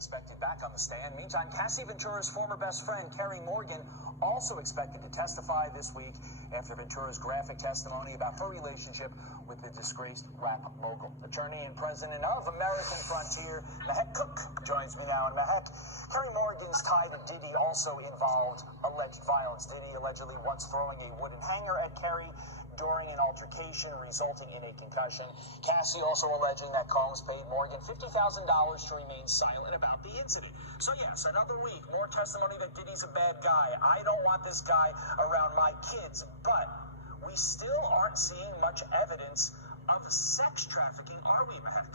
expected back on the stand. Meantime, Cassie Ventura's former best friend, Carrie Morgan, also expected to testify this week after Ventura's graphic testimony about her relationship with the disgraced rap mogul. Attorney and president of American Frontier, Meek Cook, joins me now. And Meek, Carrie Morgan's tie to Diddy also involved alleged violence. Diddy allegedly once throwing a wooden hanger at Carrie during an altercation, resulting in a concussion. Cassie also alleging that Combs paid Morgan $50,000 to remain silent about the incident. So yes, another week, more testimony that Diddy's a bad guy. I don't want this guy around my kids, but we still aren't seeing much evidence of sex trafficking, are we, Meek?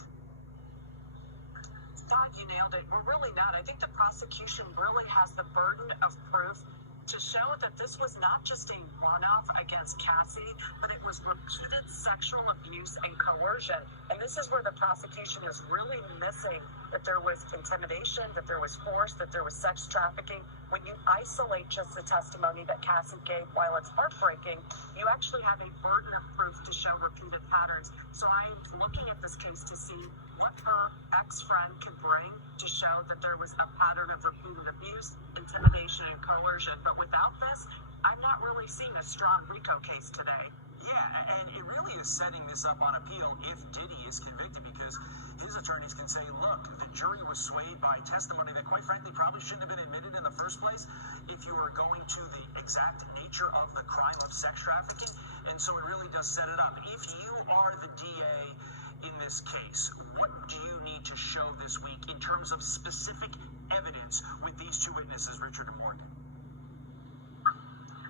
Todd, you nailed it. We're really not. I think the prosecution really has the burden of proof to show that this was not just a one-off against Cassie, but it was repeated sexual abuse and coercion. And this is where the prosecution is really missing that there was intimidation, that there was force, that there was sex trafficking. When you isolate just the testimony that Cassie gave, while it's heartbreaking, you actually have a burden of proof to show repeated patterns. So I'm looking at this case to see what her ex-friend could bring to show that there was a pattern of repeated abuse, intimidation, and coercion. But without this, I'm not really seeing a strong RICO case today. Yeah, and it really is setting this up on appeal if Diddy is convicted, because his attorneys can say, look, the jury was swayed by testimony that, quite frankly, probably shouldn't have been admitted in the first place if you were going to the exact nature of the crime of sex trafficking. And so it really does set it up. If you are the DA in this case, what do you need to show this week in terms of specific evidence with these two witnesses, Richard and Morgan?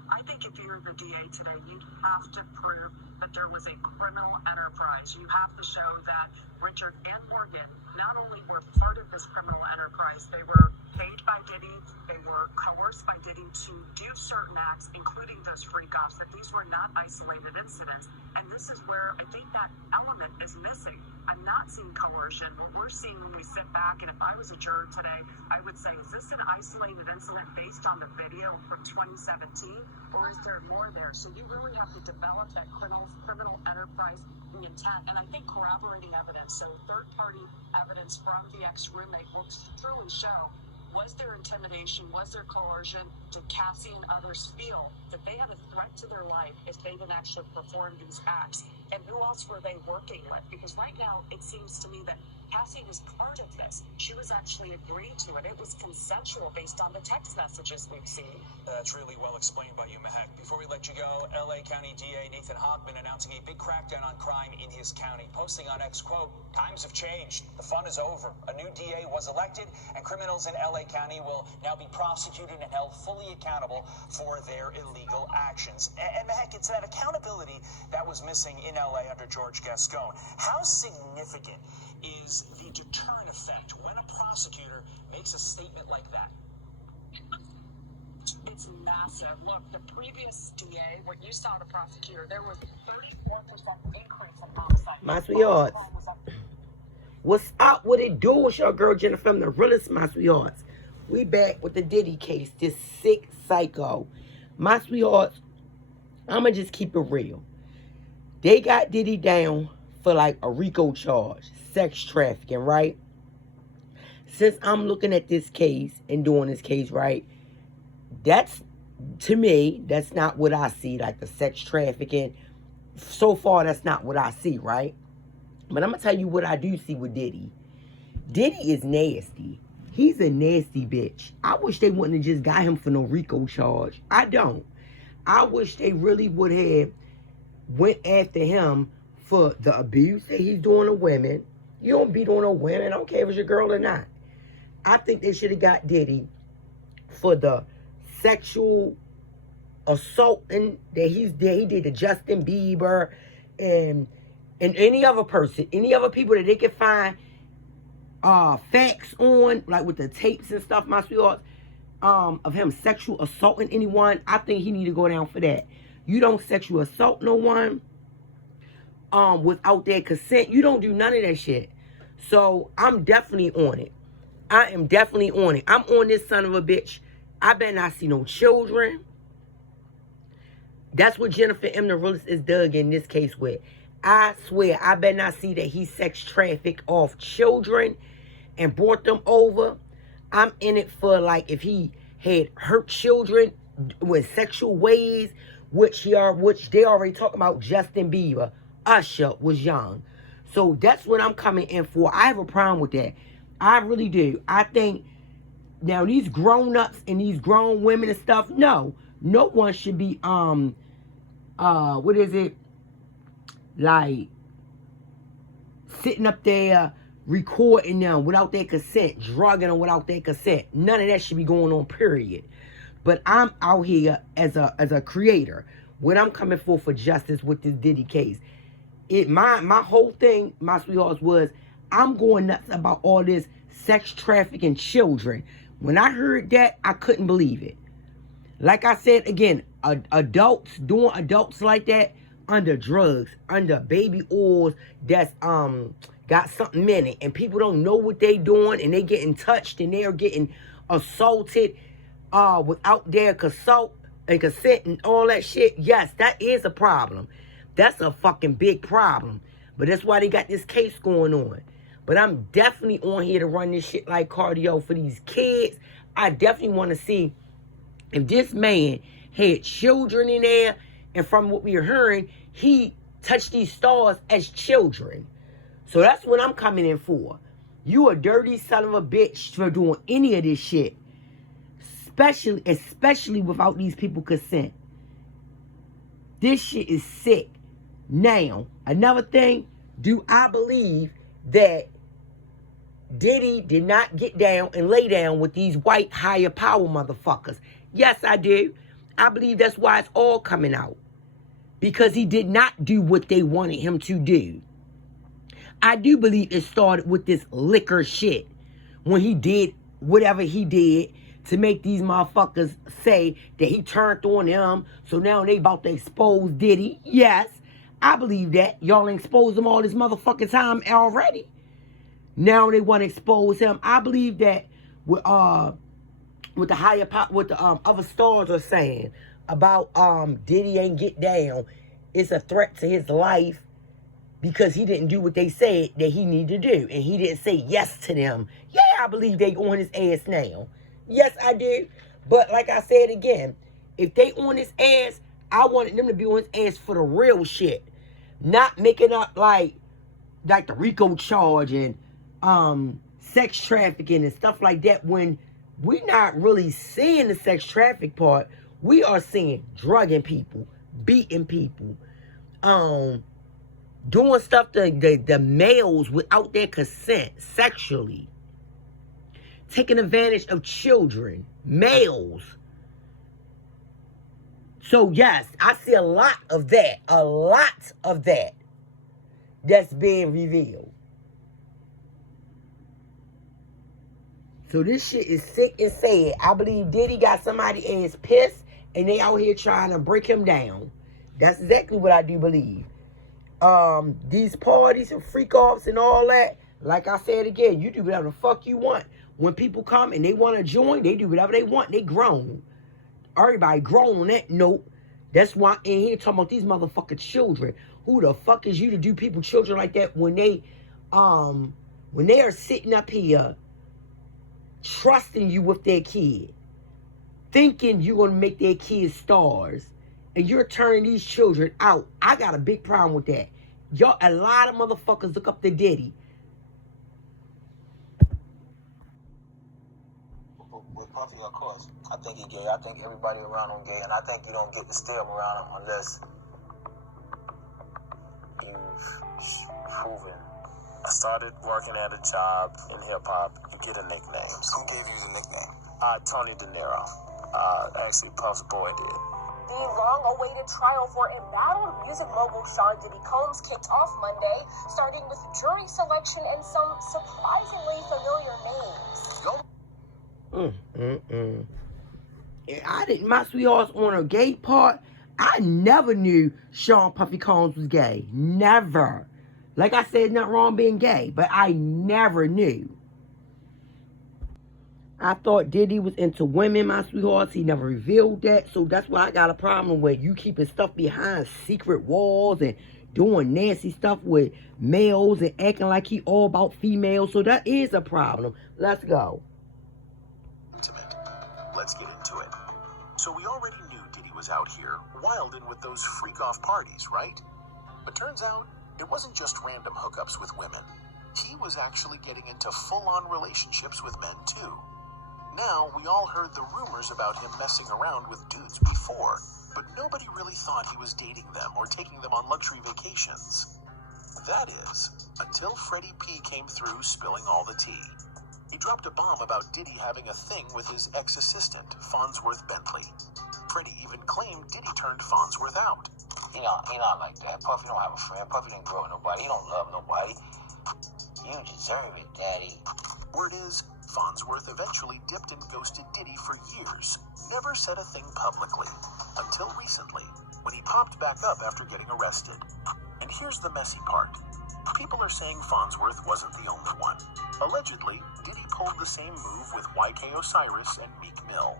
I think if you're the DA today, you have to prove that there was a criminal enterprise. You have to show that Richard and Morgan not only were part of this criminal enterprise, they were paid by Diddy, they were coerced by Diddy to do certain acts, including those freak-offs, that these were not isolated incidents. And this is where I think that element is missing. I'm not seeing coercion. What we're seeing when we sit back, and if I was a juror today, I would say, is this an isolated incident based on the video from 2017, or is there more there? So you really have to develop that criminal enterprise, the intent, and I think corroborating evidence, so third-party evidence from the ex-roommate will truly show, was there intimidation, was there coercion? Did Cassie and others feel that they had a threat to their life if they didn't actually perform these acts? And who else were they working with? Because right now, it seems to me that Cassie was part of this. She was actually agreeing to it. It was consensual based on the text messages we've seen. That's really well explained by you, Meek. Before we let you go, L.A. County DA Nathan Hochman announcing a big crackdown on crime in his county, posting on X, quote, "Times have changed. The fun is over. A new DA was elected, and criminals in L.A. County will now be prosecuted and held fully accountable for their illegal actions." And Meek, it's that accountability that was missing in L.A. under George Gascon. How significant is the deterrent effect when a prosecutor makes a statement like that? It's massive. Look, the previous DA, when you saw the prosecutor, there was a 34% increase in homicide. My sweethearts, what's up? What it do? It's your girl Jennifer, the realest, my sweethearts. We back with the Diddy case, this sick psycho. My sweethearts, I'ma just keep it real. They got Diddy down for like a RICO charge, sex trafficking, right? Since I'm looking at this case and doing this case, right, that's, to me, that's not what I see, like the sex trafficking. So far, that's not what I see, right? But I'm going to tell you what I do see with Diddy. Diddy is nasty. He's a nasty bitch. I wish they wouldn't have just got him for no RICO charge. I don't. I wish they really would have went after him for the abuse that he's doing to women. You don't beat on no women. I don't care if it's your girl or not. I think they should have got Diddy for the sexual assaulting that he did to Justin Bieber and any other person, any other people that they could find facts on, like with the tapes and stuff, my sweetheart, of him sexual assaulting anyone. I think he need to go down for that. You don't sexual assault no one without their consent. You don't do none of that shit. So I'm definitely on it. I am definitely on it. I'm on this son of a bitch. I better not see no children. That's what Jennifer M. the realist is dug in this case with. I swear, I better not see that he sex trafficked off children and brought them over I'm in it for, like, if he had hurt children with sexual ways, which they already talking about. Justin Bieber, Usher was young. So that's what I'm coming in for. I have a problem with that. I really do. I think now these grown-ups and these grown women and stuff, no one should be what is it, like, sitting up there recording them without their consent, drugging them without their consent. None of that should be going on, period. But I'm out here as a creator. What I'm coming for justice with this Diddy case. My whole thing, my sweethearts, was I'm going nuts about all this sex trafficking children. When I heard that, I couldn't believe it. Like I said again, adults doing adults like that under drugs, under baby oils that's got something in it, and people don't know what they doing, and they getting touched and they're getting assaulted without their consent and all that shit. Yes, that is a problem. That's a fucking big problem. But that's why they got this case going on. But I'm definitely on here to run this shit like cardio for these kids. I definitely want to see if this man had children in there, and from what we're hearing, he touched these stars as children. So that's what I'm coming in for. You a dirty son of a bitch for doing any of this shit. Especially without these people consent. This shit is sick. Now, another thing, do I believe that Diddy did not get down and lay down with these white higher power motherfuckers? Yes, I do. I believe that's why it's all coming out. Because he did not do what they wanted him to do. I do believe it started with this liquor shit. When he did whatever he did to make these motherfuckers say that he turned on them. So now they about to expose Diddy. Yes, I believe that. Y'all exposed him all this motherfucking time already. Now they want to expose him. I believe that with the higher pop, what the other stars are saying about Diddy ain't get down, it's a threat to his life because he didn't do what they said that he needed to do, and he didn't say yes to them. Yeah, I believe they on his ass now. Yes, I do. But like I said again, if they on his ass, I wanted them to be on his ass for the real shit, not making up like the RICO charge and sex trafficking and stuff like that, when we're not really seeing the sex traffic part. We are seeing drugging people, beating people, doing stuff to the males without their consent sexually, taking advantage of children, males. So yes, I see a lot of that that's being revealed. So this shit is sick and sad. I believe Diddy got somebody ass pissed and they out here trying to break him down. That's exactly what I do believe. These parties and freak-offs and all that, like I said again, you do whatever the fuck you want. When people come and they want to join, they do whatever they want. They grown. Everybody grown on that note. That's why in here talking about these motherfucking children. Who the fuck is you to do people children like that when they are sitting up here trusting you with their kid, thinking you're going to make their kids stars, and you're turning these children out? I got a big problem with that. Y'all, a lot of motherfuckers look up to Diddy. With Puffy, of course, I think he gay. I think everybody around him gay, and I think you don't get to stay around him unless you've proven. I started working at a job in hip-hop. You get a nickname. Who gave you the nickname? Tony De Niro. Actually, Puff's boy did. The long-awaited trial for embattled music mogul Sean Diddy Combs kicked off Monday, starting with jury selection and some surprisingly familiar names. I didn't, my sweethearts, on a gay part, I never knew Sean Puffy Combs was gay. Never. Like I said, nothing wrong being gay, but I never knew. I thought Diddy was into women, my sweethearts. He never revealed that. So that's why I got a problem with you keeping stuff behind secret walls and doing nasty stuff with males and acting like he all about females. So that is a problem. Let's go. intimate. Let's get into it. So we already knew Diddy was out here, wildin' with those freak-off parties, right? But turns out, it wasn't just random hookups with women. He was actually getting into full-on relationships with men, too. Now, we all heard the rumors about him messing around with dudes before, but nobody really thought he was dating them or taking them on luxury vacations. That is, until Freddie P came through spilling all the tea. He dropped a bomb about Diddy having a thing with his ex-assistant, Farnsworth Bentley. Freddie even claimed Diddy turned Farnsworth out. He not like that. Puffy don't have a friend. Puffy didn't grow with nobody. He don't love nobody. You deserve it, Daddy. Word is, Farnsworth eventually dipped and ghosted Diddy for years, never said a thing publicly, until recently, when he popped back up after getting arrested. And here's the messy part. People are saying Farnsworth wasn't the only one. Allegedly, Diddy pulled the same move with YK Osiris and Meek Mill.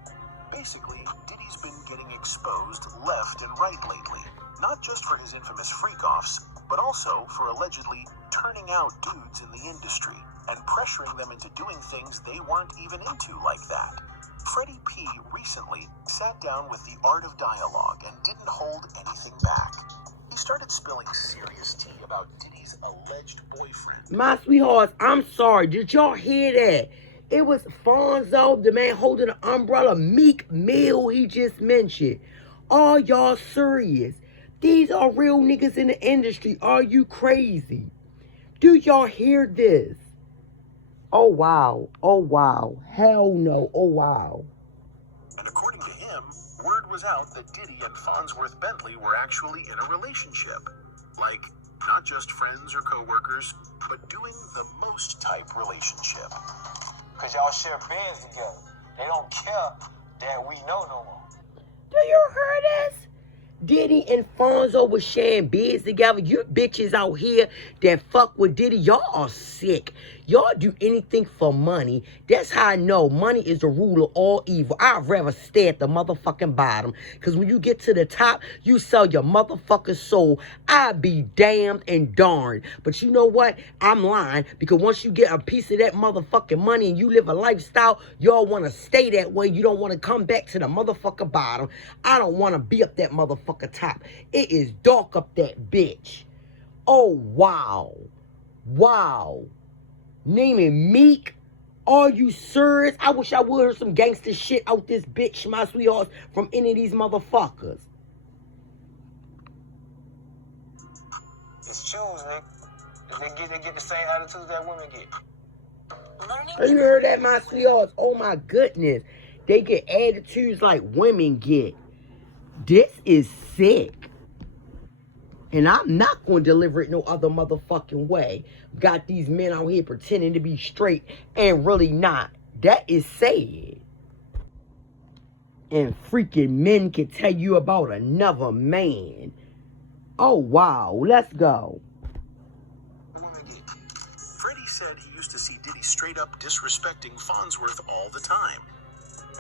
Basically, Diddy's been getting exposed left and right lately, not just for his infamous freak-offs, but also for allegedly turning out dudes in the industry and pressuring them into doing things they weren't even into like that. Freddie P recently sat down with the Art of Dialogue and didn't hold anything back. He started spilling serious tea about Diddy's alleged boyfriend. My sweethearts, I'm sorry. Did y'all hear that? It was Fonzo, the man holding the umbrella, Meek Mill he just mentioned. Are y'all serious? These are real niggas in the industry. Are you crazy? Do y'all hear this? Oh, wow. Oh, wow. Hell no. Oh, wow. And according to him, word was out that Diddy and Farnsworth Bentley were actually in a relationship. Like, not just friends or co-workers, but doing the most type relationship. Because y'all share beds together. They don't care that we know no more. Do you hear this? Diddy and Fonzo was sharing beds together. You bitches out here that fuck with Diddy, y'all are sick. Y'all do anything for money. That's how I know money is the rule of all evil. I'd rather stay at the motherfucking bottom. Because when you get to the top, you sell your motherfucking soul. I'd be damned and darned. But you know what? I'm lying. Because once you get a piece of that motherfucking money and you live a lifestyle, y'all want to stay that way. You don't want to come back to the motherfucking bottom. I don't want to be up that motherfucking top. It is dark up that bitch. Oh, wow. Wow. Naming Meek. Are you serious? I wish I would hear some gangster shit out this bitch, my sweethearts, from any of these motherfuckers. It's shoes, Nick. They get the same attitudes that women get. Have you heard that, my sweethearts? Oh, my goodness. They get attitudes like women get. This is sick. And I'm not going to deliver it no other motherfucking way. Got these men out here pretending to be straight and really not. That is sad. And freaking men can tell you about another man. Oh, wow. Let's go. Freddie said he used to see Diddy straight up disrespecting Farnsworth all the time.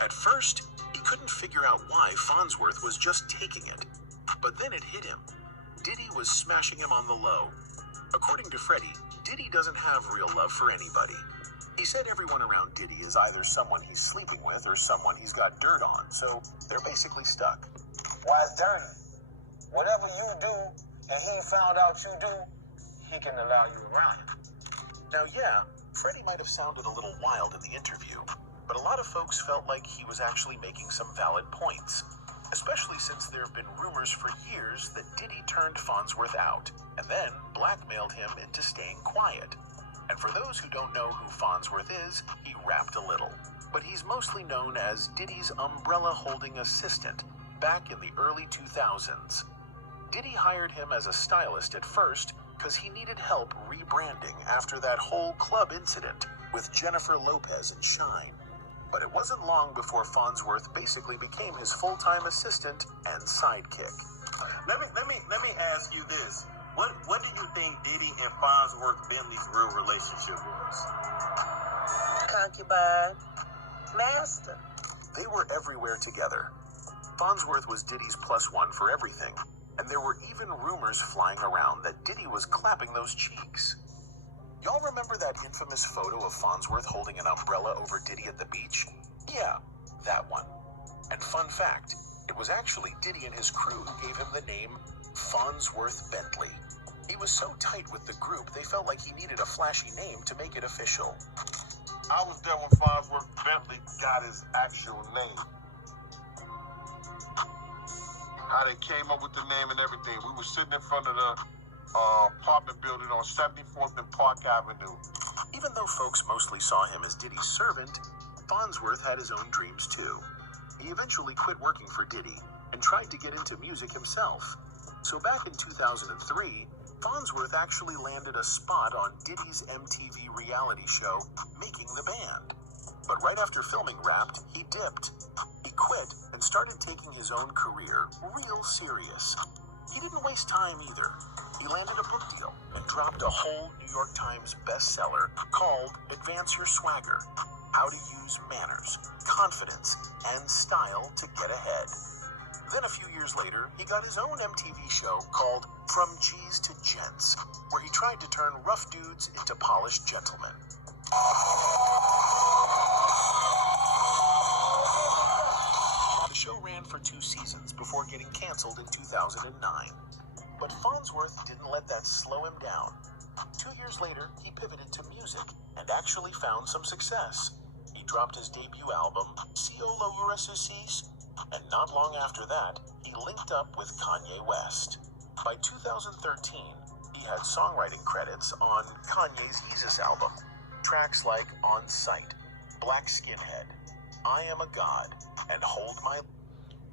At first, he couldn't figure out why Farnsworth was just taking it. But then it hit him. Diddy was smashing him on the low. According to Freddie, Diddy doesn't have real love for anybody. He said everyone around Diddy is either someone he's sleeping with or someone he's got dirt on, so they're basically stuck. Why it's dirty? Whatever you do and he found out you do, he can allow you around him. Now, yeah, Freddie might have sounded a little wild in the interview, but a lot of folks felt like he was actually making some valid points. Especially since there have been rumors for years that Diddy turned Farnsworth out and then blackmailed him into staying quiet. And for those who don't know who Farnsworth is, he rapped a little. But he's mostly known as Diddy's umbrella-holding assistant back in the early 2000s. Diddy hired him as a stylist at first because he needed help rebranding after that whole club incident with Jennifer Lopez and Shine. But it wasn't long before Farnsworth basically became his full-time assistant and sidekick. Let me ask you this. What do you think Diddy and Farnsworth Bentley's real relationship was? Concubine. Master. They were everywhere together. Farnsworth was Diddy's +1 for everything, and there were even rumors flying around that Diddy was clapping those cheeks. Y'all remember that infamous photo of Farnsworth holding an umbrella over Diddy at the beach? Yeah, that one. And fun fact, it was actually Diddy and his crew who gave him the name Farnsworth Bentley. He was so tight with the group, they felt like he needed a flashy name to make it official. I was there when Farnsworth Bentley got his actual name. How they came up with the name and everything. We were sitting in front of the apartment building on 74th and Park Avenue. Even though folks mostly saw him as Diddy's servant, Farnsworth had his own dreams too. He eventually quit working for Diddy and tried to get into music himself. So back in 2003, Farnsworth actually landed a spot on Diddy's MTV reality show, Making the Band. But right after filming Wrapped, he dipped. He quit and started taking his own career real serious. He didn't waste time either. He landed a book deal and dropped a whole New York Times bestseller called Advance Your Swagger: How to Use Manners, Confidence, and Style to Get Ahead. Then a few years later, he got his own MTV show called From G's to Gents, where he tried to turn rough dudes into polished gentlemen. The show ran for 2 seasons before getting canceled in 2009. But Farnsworth didn't let that slow him down. 2 years later, he pivoted to music and actually found some success. He dropped his debut album, Cielo Urasis, and not long after that, he linked up with Kanye West. By 2013, he had songwriting credits on Kanye's Yeezus album. Tracks like On Sight, Black Skinhead, I Am a God, and Hold My...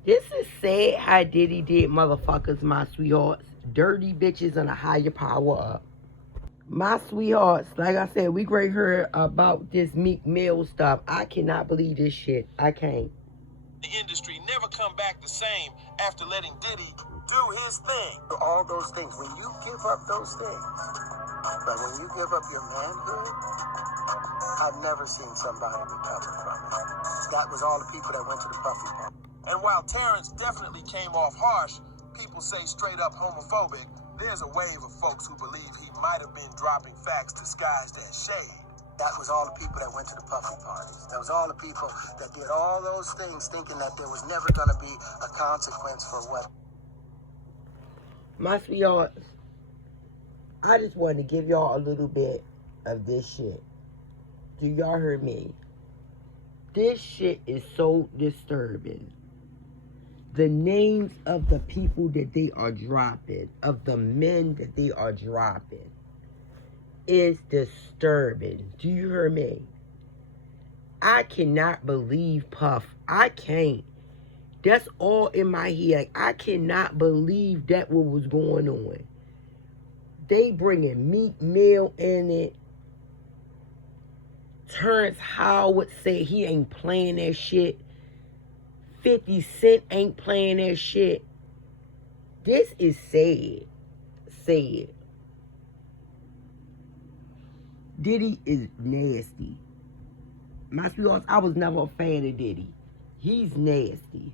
This is sad how Diddy did motherfuckers, my sweethearts. Dirty bitches and a higher power up. My sweethearts, like I said, we great heard about this Meek Mill stuff. I cannot believe this shit. I can't. The industry never come back the same after letting Diddy do his thing. All those things, when you give up those things, but when you give up your manhood, I've never seen somebody recover from it. That was all the people that went to the Puffy party. And while Terrence definitely came off harsh, people say straight up homophobic, there's a wave of folks who believe he might have been dropping facts disguised as shade. That was all the people that went to the Puffy parties. That was all the people that did all those things thinking that there was never going to be a consequence for what. My sweethearts, I just wanted to give y'all a little bit of this shit. Do y'all hear me? This shit is so disturbing. The names of the people that they are dropping, of the men that they are dropping, is disturbing. Do you hear me? I cannot believe Puff. I can't. That's all in my head. I cannot believe that what was going on. They bringing Meek Mill in it. Terrence Howard said he ain't playing that shit. 50 Cent ain't playing that shit. This is sad. Sad. Diddy is nasty. My sweethearts, I was never a fan of Diddy. He's nasty.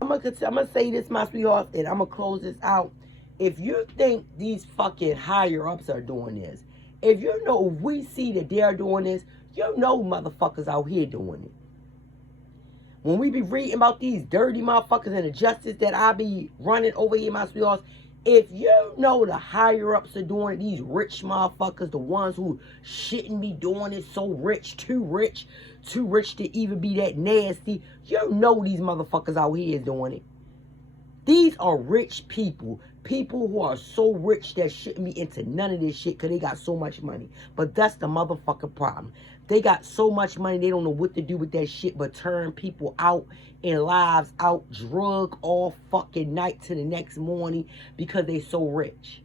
I'm gonna say this, my sweethearts, and I'm gonna close this out. If you think these fucking higher-ups are doing this, if you know, if we see that they're doing this, you know motherfuckers out here doing it. When we be reading about these dirty motherfuckers and the justice that I be running over here, my sweethearts, if you know the higher-ups are doing it, these rich motherfuckers, the ones who shouldn't be doing it, so rich to even be that nasty, you know these motherfuckers out here is doing it. These are rich people. People who are so rich that shouldn't be into none of this shit because they got so much money. But that's the motherfucking problem. They got so much money, they don't know what to do with that shit but turn people out and lives out, drug all fucking night to the next morning because they so rich.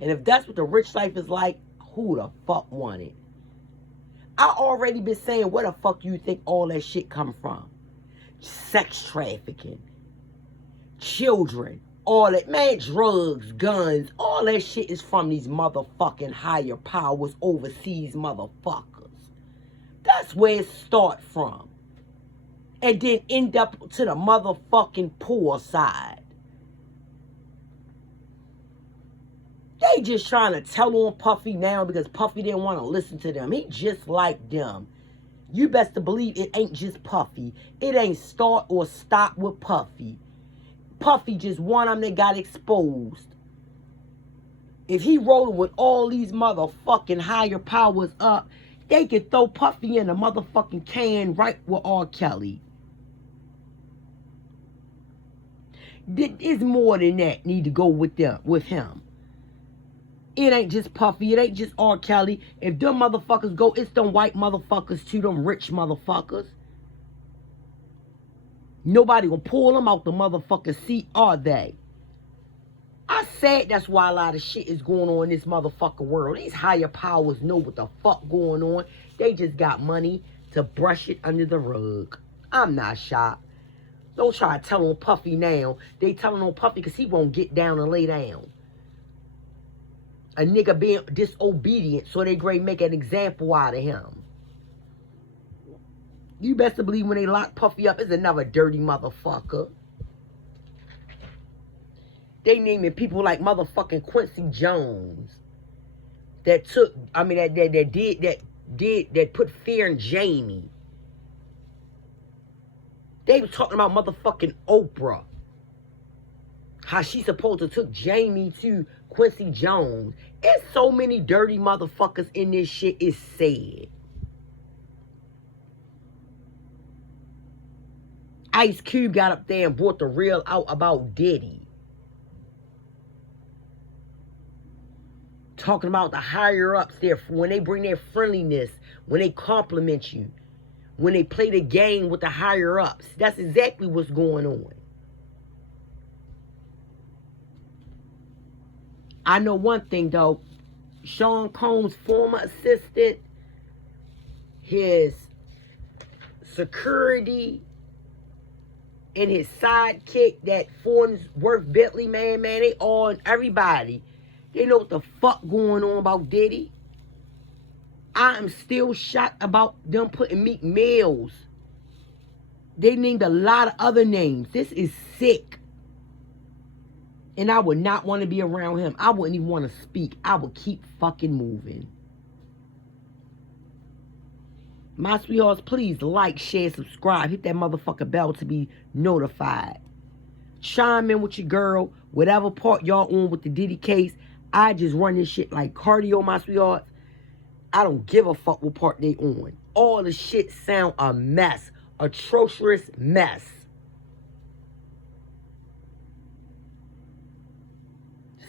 And if that's what the rich life is like, who the fuck want it? I already been saying, where the fuck you think all that shit come from? Sex trafficking, children, all that, man, drugs, guns, all that shit is from these motherfucking higher powers, overseas motherfuckers. That's where it start from. And then end up to the motherfucking poor side. They just trying to tell on Puffy now because Puffy didn't want to listen to them. He just like them. You best to believe it ain't just Puffy. It ain't start or stop with Puffy. Puffy just one of them that got exposed. If he rolling with all these motherfucking higher powers up, they could throw Puffy in a motherfucking can right with R. Kelly. There's more than that need to go with him. It ain't just Puffy. It ain't just R. Kelly. If them motherfuckers go, it's them white motherfuckers too, them rich motherfuckers. Nobody gonna pull them out the motherfucking seat, are they? I said that's why a lot of shit is going on in this motherfucking world. These higher powers know what the fuck going on. They just got money to brush it under the rug. I'm not shocked. Don't try to tell on Puffy now. They telling on Puffy because he won't get down and lay down. A nigga being disobedient, so they great make an example out of him. You best to believe when they lock Puffy up, it's another dirty motherfucker. They naming people like motherfucking Quincy Jones that put fear in Jamie. They were talking about motherfucking Oprah. How she supposed to took Jamie to Quincy Jones. There's so many dirty motherfuckers in this shit, it's sad. Ice Cube got up there and brought the real out about Diddy. Talking about the higher ups there, when they bring their friendliness, when they compliment you, when they play the game with the higher ups. That's exactly what's going on. I know one thing though, Sean Combs' former assistant, his security, and his sidekick, that Farnsworth Bentley man, they all, everybody, they know what the fuck going on about Diddy. I am still shocked about them putting Meek Mills. They named a lot of other names. This is sick. And I would not want to be around him. I wouldn't even want to speak. I would keep fucking moving. My sweethearts, please like, share, subscribe. Hit that motherfucker bell to be notified. Chime in with your girl. Whatever part y'all on with the Diddy case. I just run this shit like cardio, my sweethearts. I don't give a fuck what part they on. All the shit sound a mess. Atrocious mess.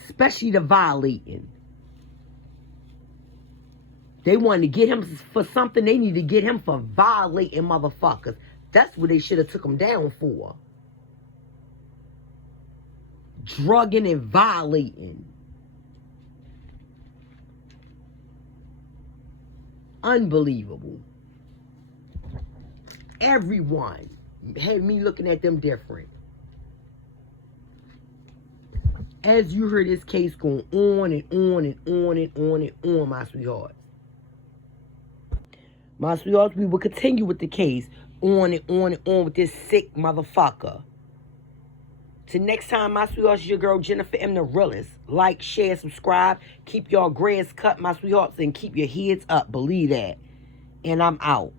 Especially the violating. They wanted to get him for something. They need to get him for violating motherfuckers. That's what they should have took him down for. Drugging and violating. Unbelievable. Everyone had me looking at them different. As you heard this case going on and on and on and on and on, my sweethearts. My sweethearts, we will continue with the case on and on and on with this sick motherfucker. Till next time, my sweethearts, your girl Jennifer M. the realest. Like, share, subscribe. Keep your grass cut, my sweethearts, and keep your heads up. Believe that. And I'm out.